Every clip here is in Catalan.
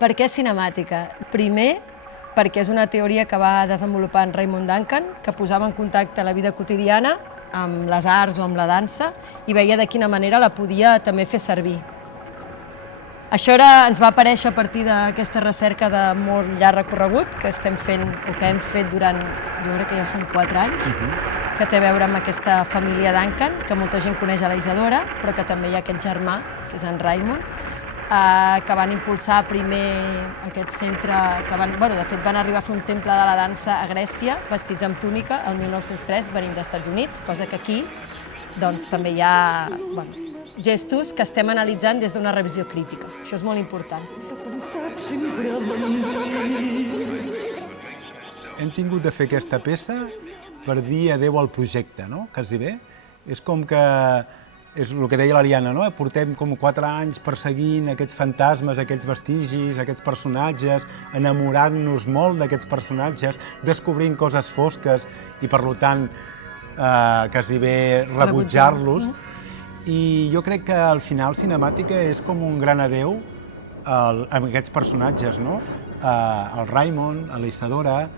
Per què cinemàtica? Primer, perquè és una teoria que va desenvolupar en Raymond Duncan, que posava en contacte la vida quotidiana amb les arts o amb la dansa i veia de quina manera la podia també fer servir. Això ens va aparèixer a partir d'aquesta recerca de molt llarg recorregut que estem fent, o que hem fet durant, jo crec que ja són 4 anys, que té a veure amb aquesta família Duncan, que molta gent coneix a la Isadora, però que també hi ha aquest germà, que és en Raymond, que van impulsar primer aquest centre, de fet van arribar a fer un temple de la dansa a Grècia, vestits amb túnica, el 1903, venint dels Estats Units, cosa que aquí també hi ha gestos que estem analitzant des d'una revisió crítica. Això és molt important. Hem tingut de fer aquesta peça per dir adeu al projecte, no? Quasi bé. És com que, és el que deia l'Ariana, no? Portem com 4 anys perseguint aquests fantasmes, aquests vestigis, aquests personatges, enamorant-nos molt d'aquests personatges, descobrint coses fosques i, per tant, quasi bé rebutjar-los. I jo crec que al final cinemàtica és com un gran adeu amb aquests personatges, no? El Raymond, a la Isadora,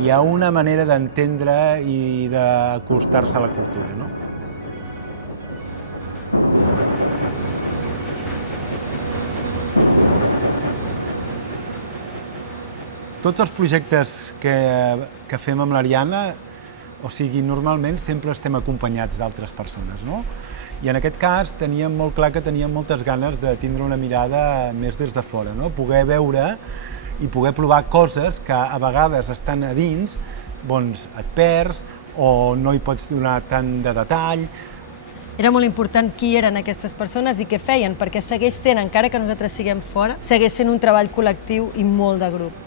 hi ha una manera d'entendre i d'acostar-se a la cultura, no? Tots els projectes que fem amb l'Ariana, o sigui, normalment sempre estem acompanyats d'altres persones, no? I en aquest cas teníem molt clar que teníem moltes ganes de tindre una mirada més des de fora, no? Poder veure i poder provar coses que a vegades estan a dins, doncs et perds o no hi pots donar tant de detall. Era molt important qui eren aquestes persones i què feien, perquè segueix sent, encara que nosaltres siguem fora, segueix sent un treball col·lectiu i molt de grup.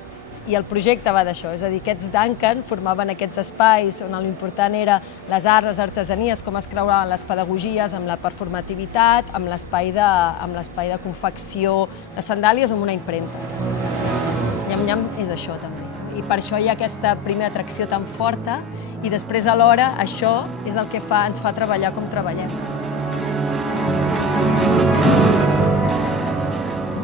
I el projecte va d'això, és a dir, aquests Duncan formaven aquests espais on l'important era les arts, les artesanies, com es creuaven les pedagogies amb la performativitat, amb l'espai de confecció de sandàlies o amb una impremta. Nyam-nyam és això també. I per això hi ha aquesta primera atracció tan forta i després alhora això és el que ens fa treballar com treballem.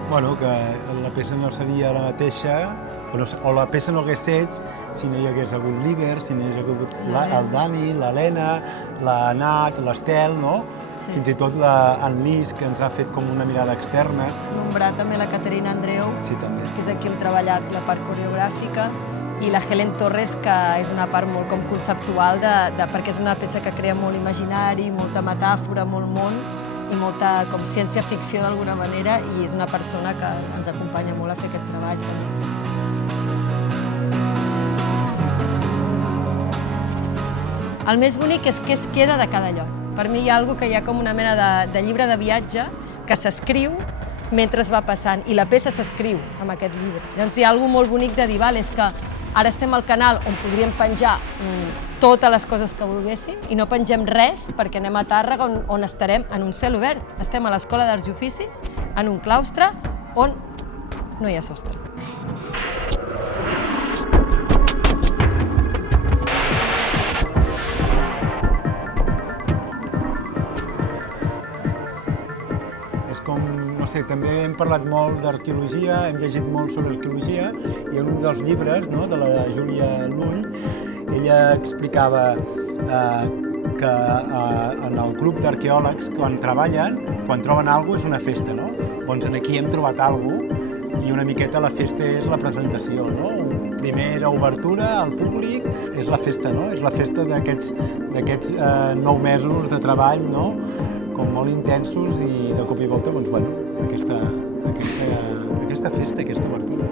Bueno, que la peça no seria la mateixa, o la peça no hagués set si no hi hagués hagut l'Iber, si no hi hagués hagut el Dani, l'Helena, la Nat, l'Estel, no? Fins i tot en Lis, que ens ha fet com una mirada externa. Nombrar també la Caterina Andreu, que és aquí on hem treballat la part coreogràfica, i la Helen Torres, que és una part molt com conceptual, perquè és una peça que crea molt imaginari, molta metàfora, molt món, i molta com ciència-ficció d'alguna manera, i és una persona que ens acompanya molt a fer aquest treball també. El més bonic és què es queda de cada lloc. Per mi hi ha alguna cosa que hi ha com una mena de llibre de viatge que s'escriu mentre es va passant, i la peça s'escriu amb aquest llibre. Llavors hi ha alguna cosa molt bonic de dir, és que ara estem al canal on podríem penjar totes les coses que volguéssim i no pengem res perquè anem a Tàrrega on estarem en un cel obert. Estem a l'Escola d'Arts i Oficis, en un claustre on no hi ha sostre. És com, no sé, també hem parlat molt d'arqueologia, hem llegit molt sobre arqueologia, i en un dels llibres, de la Júlia Lull, ella explicava que en el grup d'arqueòlegs, quan treballen, quan troben alguna cosa és una festa, no? Doncs aquí hem trobat alguna cosa, i una miqueta la festa és la presentació, no? Primera obertura al públic és la festa, no? És la festa d'aquests 9 mesos de treball, no? Com molt intensos, i de cop i volta, doncs, bueno, aquesta festa, aquesta obertura.